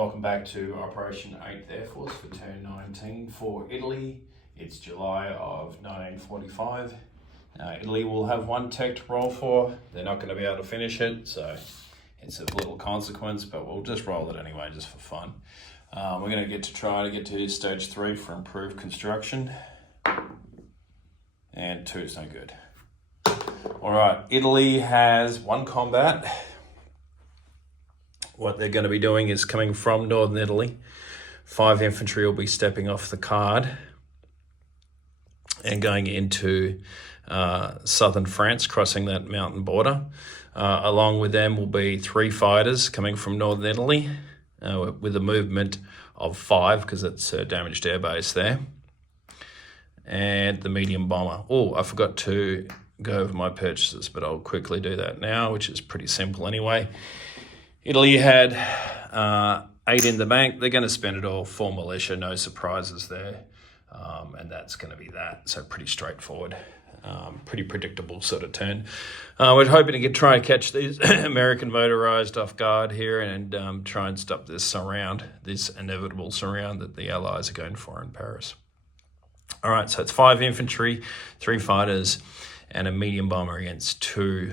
Welcome back to Operation 8th Air Force for Turn 19 for Italy. It's July of 1945. Italy will have one tech to roll for. They're not going to be able to finish it, so it's of little consequence, but we'll just roll it anyway, just for fun. We're going to try to get to stage 3 for improved construction. And 2 is no good. All right, Italy has one combat. What they're going to be doing is coming from northern Italy. 5 infantry will be stepping off the card and going into southern France, crossing that mountain border. Along with them will be 3 fighters coming from northern Italy with a movement of 5 because it's a damaged airbase there. And the medium bomber. Oh, I forgot to go over my purchases, but I'll quickly do that now, which is pretty simple anyway. Italy had 8 in the bank. They're going to spend it all for militia, no surprises there. And that's going to be that. So pretty straightforward, pretty predictable sort of turn. We're hoping to try and catch these American motorized off guard here and try and stop this surround, this inevitable surround that the Allies are going for in Paris. All right, so it's 5 infantry, 3 fighters, and a medium bomber against 2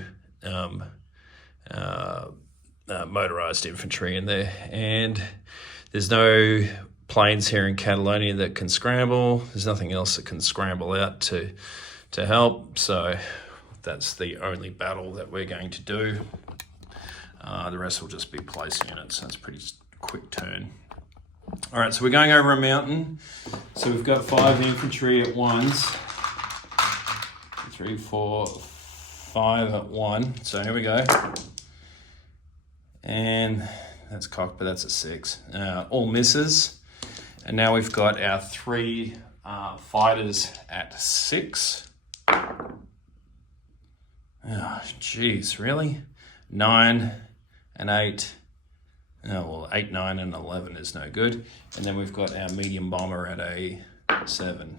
motorized infantry in there. And there's no planes here in Catalonia that can scramble. There's nothing else that can scramble out to help. So that's the only battle that we're going to do. The rest will just be place units. That's a pretty quick turn. All right, so we're going over a mountain. So we've got 5 infantry at once. 3, 4, 5 at 1. So here we go. And that's cocked, but that's a 6. All misses. And now we've got our 3 fighters at 6. Oh, geez, really? 9 and 8. Oh, well, 8, 9, and 11 is no good. And then we've got our medium bomber at a 7.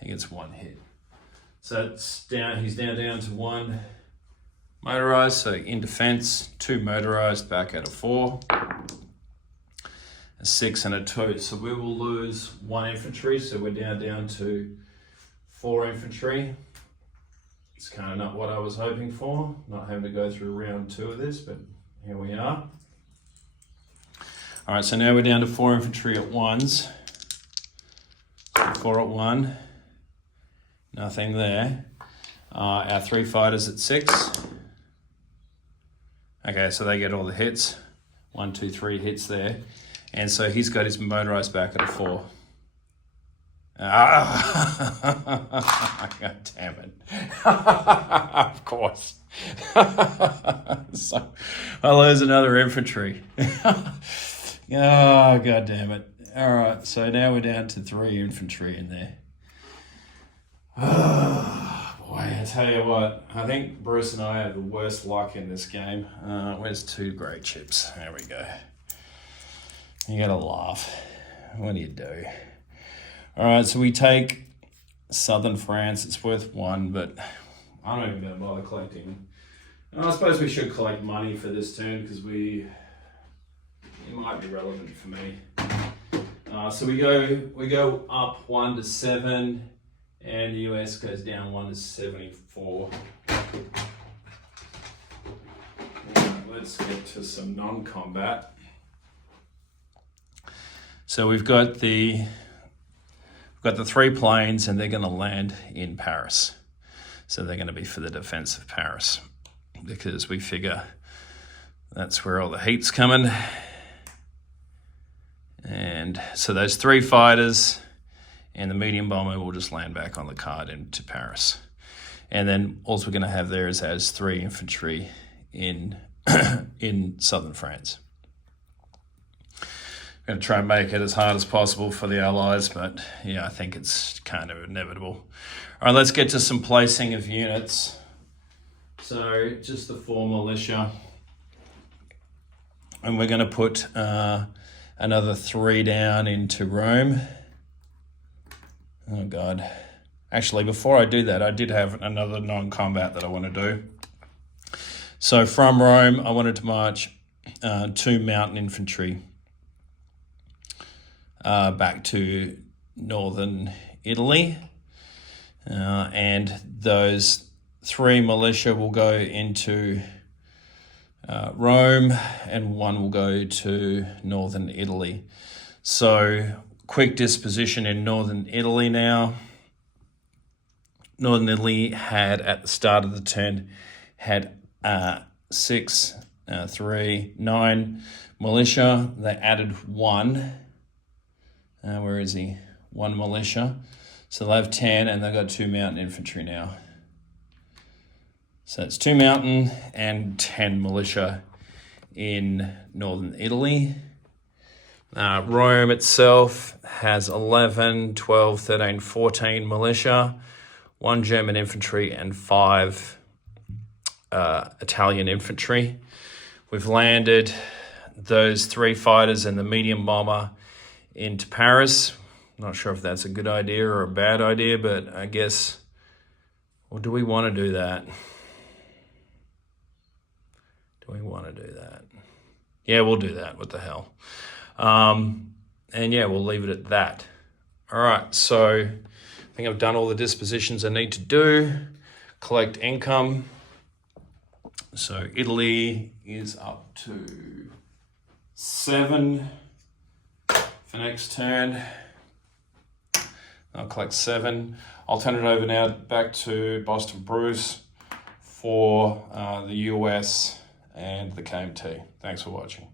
He gets 1 hit. So it's down. He's now down to 1 motorized. So in defense, 2 motorized back at a 4, a 6, and a 2. So we will lose 1 infantry. So we're down to 4 infantry. It's kind of not what I was hoping for. Not having to go through round 2 of this, but here we are. All right, so now we're down to 4 infantry at 1s. So 4 at 1. Nothing there. Our 3 fighters at 6. Okay, so they get all the hits. 1, 2, 3 hits there. And so he's got his motorized back at a 4. God damn it. Of course. So I lose another infantry. Oh, God damn it. All right, so now we're down to 3 infantry in there. Oh, boy, I tell you what, I think Bruce and I have the worst luck in this game. Where's 2 great chips? There we go. You gotta laugh. What do you do? All right, so we take southern France. It's worth 1, but I'm not even gonna bother collecting. I suppose we should collect money for this turn because it might be relevant for me. So we go up 1 to 7, and the US goes down 1 to 74. Right, let's get to some non-combat. So we've got the 3 planes, and they're going to land in Paris. So they're going to be for the defense of Paris because we figure that's where all the heat's coming. And so those 3 fighters and the medium bomber will just land back on the card into Paris. And then all we're going to have there is 3 infantry in southern France. I'm going to try and make it as hard as possible for the Allies, but yeah, I think it's kind of inevitable. All right, let's get to some placing of units. So just the 4 militia. And we're going to put another 3 down into Rome. Oh, God. Actually, before I do that, I did have another non-combat that I want to do. So from Rome, I wanted to march 2 mountain infantry back to northern Italy. And those 3 militia will go into Rome, and 1 will go to northern Italy. So quick disposition in northern Italy now. Northern Italy had, at the start of the turn, had 6, 3, 9 militia. They added 1. Where is he? 1 militia. So they have 10, and they've got 2 mountain infantry now. So it's 2 mountain and 10 militia in northern Italy. Rome itself has 11, 12, 13, 14 militia, 1 German infantry, and 5 Italian infantry. We've landed those 3 fighters and the medium bomber into Paris. Not sure if that's a good idea or a bad idea, but I guess, well, do we want to do that? Do we want to do that? Yeah, we'll do that. What the hell? And yeah, we'll leave it at that. All right, so I think I've done all the dispositions I need to do. Collect income. So Italy is up to 7 for next turn. I'll collect 7. I'll turn it over now back to Boston Bruce for the US and the KMT. Thanks for watching.